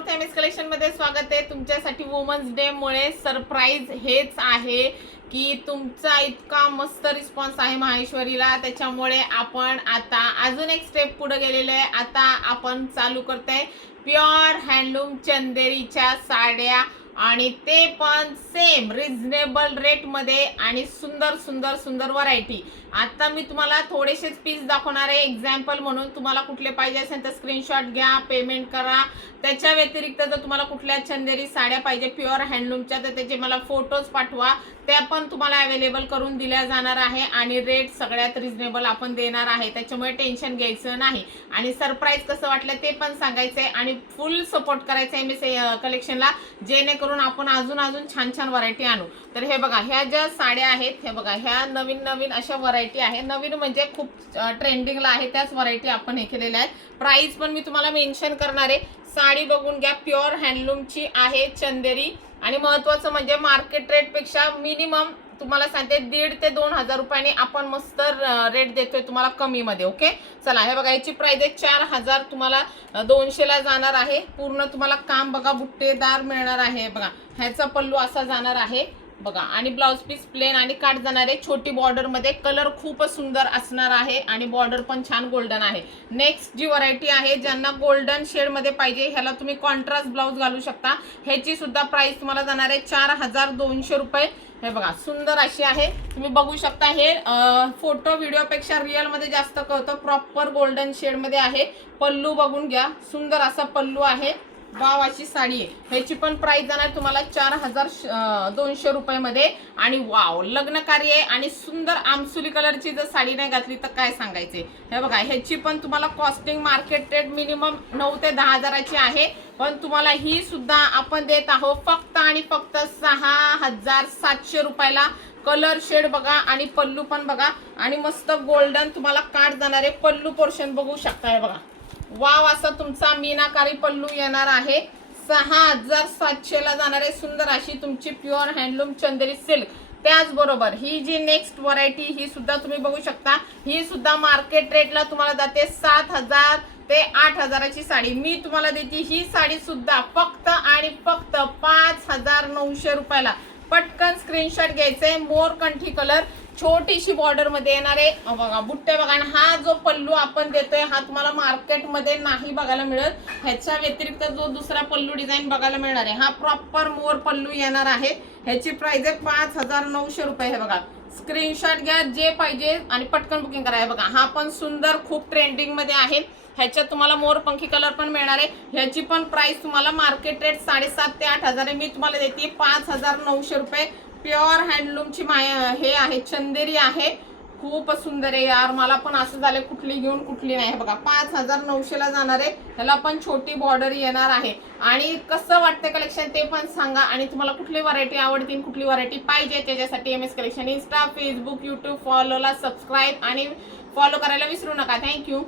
North MS collection मध्ये स्वागत आहे तुमच्यासाठी वुमन्स डे मुळे सरप्राईज हेच आहे की तुमचा इतका मस्त रिस्पॉन्स आहे माहेश्वरीला, त्याच्यामुळे आपण आता अजून एक स्टेप पुढे गेलेलो आहे। आता आपण चालू करतोय प्युअर हँडलूम चंदेरीच्या साड्या आणि ते पण सेम रिझनेबल रेट मध्ये आणि सुंदर सुंदर सुंदर व्हरायटी। आता मी तुम्हाला थोडेसेच पीस दाखवणार आहे एक्झाम्पल म्हणून। तुम्हाला कुठले पाहिजे असेल तर स्क्रीनशॉट घ्या, पेमेंट करा। त्याच्या व्यतिरिक्त जर तुम्हाला कुठल्या चंदेरी साड्या पाहिजे प्युअर हँडलूमच्या तर त्याचे मला फोटोज पाठवा, त्या पण तुम्हाला अवेलेबल करून दिल्या जाणार आहे आणि रेट सगळ्यात रिझनेबल आपण देणार आहे, त्याच्यामुळे टेन्शन घ्यायचं नाही। आणि सरप्राईज कसं वाटलं ते पण सांगायचंय आणि फुल सपोर्ट करायचा आहे एमएस कलेक्शनला, जेणेकरून आपण अजून अजून छान छान व्हरायटी आणू। तर हे बघा, ह्या ज्या साड्या आहेत, हे बघा ह्या नवीन नवीन अशा व्हरायटी आहे। नवीन म्हणजे खूप ट्रेंडिंगला आहे त्याच व्हरायटी आपण हे केलेल्या आहेत। प्राइस पण मी तुम्हाला मेन्शन करणार आहे। साडी बघून घ्या, प्युअर हँडलूमची आहे चंदेरी आणि महत्त्वाचं म्हणजे मार्केट रेट पेक्षा मिनिमम तुम्हाला सांगते 1,500 ते 2,000 रुपयांनी आपण मस्त रेट देतोय तुम्हाला कमी मध्ये। ओके चला, हे बघा याची प्राइस आहे 4,000, तुम्हाला 200 ला जाणार आहे। पूर्ण तुम्हाला काम बघा बुट्टेदार मिळणार आहे। बघा ह्याचा पल्लू असा जाणार आहे बघा आणि ब्लाउज पीस प्लेन आणि काट जाणार आहे छोटी बॉर्डर मध्ये। कलर खूप सुंदर असणार आहे आणि बॉर्डर पण छान गोल्डन आहे। नेक्स्ट जी व्हरायटी आहे, ज्यांना गोल्डन शेड मध्ये पाहिजे ह्याला तुम्ही कॉन्ट्रास्ट ब्लाउज घालू शकता। ह्याची सुद्धा प्राइस तुम्हाला जाणार आहे 4,200 रुपये। हे बघा सुंदर अशी आहे, तुम्ही बघू शकता। हे फोटो व्हिडिओ पेक्षा रिअल मध्ये जास्त कळतं। प्रॉपर गोल्डन शेड मध्ये आहे। पल्लू बघून घ्या, सुंदर असा पल्लू आहे। वाव अशी साडी आहे। ह्याची पण प्राइस जाणार तुम्हाला 4,200 रुपये मध्ये। आणि वाव लग्न कार्य आहे आणि सुंदर आमसुली कलरची जर साडी नाही घातली तर काय सांगायचे। हे बघा ह्याची पण तुम्हाला कॉस्टिंग मार्केट रेट मिनिमम 9 ते 10 हजाराची आहे, पण तुम्हाला ही सुद्धा आपण देत आहोत फक्त आणि फक्त 6,700 रुपयाला। कलर शेड बघा आणि पल्लू पण बघा आणि मस्त गोल्डन तुम्हाला काट जाणार आहे। पल्लू पोर्शन बघू शकता, हे बघा वाव असा तुमचा मीनाकारी पल्लू येणार आहे। 6,700 ला जाणार आहे। सुंदर अशी तुमची प्युअर हँडलूम चंदेरी सिल्क। त्याचबरोबर ही जी नेक्स्ट व्हरायटी ही सुद्धा तुम्ही बघू शकता, ही सुद्धा मार्केट रेटला तुम्हाला जाते 7,000 ते 8,000ची साडी। मी तुम्हाला देते ही साडी सुद्धा फक्त आणि फक्त 5,900 रुपयाला। पटकन स्क्रीनशॉट घ्यायचे। मोर कंठी कलर छोटीशी बॉर्डर मध्ये येणार आहे बघा, बुट्टे बघा। आणि हा जो पल्लू आपण देतोय हा तुम्हाला मार्केट मध्ये नाही बघायला मिळत। ह्याच्या व्यतिरिक्त जो दुसरा पल्लू डिझाइन बघायला मिळणार आहे हा प्रॉपर मोर पल्लू येणार आहे। ह्याची प्राइस आहे 5,900 रुपये। हे बघा स्क्रीनशॉट घ्या जे पाहिजे आणि पटकन बुकिंग करा। हे बघा हा पण सुंदर खूप ट्रेंडिंग मध्ये आहे। ह्याच्यात तुम्हाला मोरपंखी कलर पण मिळणार आहे। ह्याची पण प्राइस तुम्हाला मार्केट रेट 7,500 ते 8,000 आहे। मी तुम्हाला देते 5,900 रुपये। प्युअर हँडलूमची हे आहे चंदेरी आहे, खूप सुंदर आहे यार। मला पण असं झालं कुठली घेऊन कुठली नाही। बघा 5,900 ला जाणार आहे। ह्याला पण छोटी बॉर्डर येणार आहे। आणि कसं वाटतं कलेक्शन ते पण सांगा आणि तुम्हाला कुठली व्हरायटी आवडतील, कुठली व्हरायटी पाहिजे त्याच्यासाठी MS collection insta, Facebook, YouTube फॉलोला सबस्क्राईब आणि फॉलो करायला विसरू नका। थँक्यू।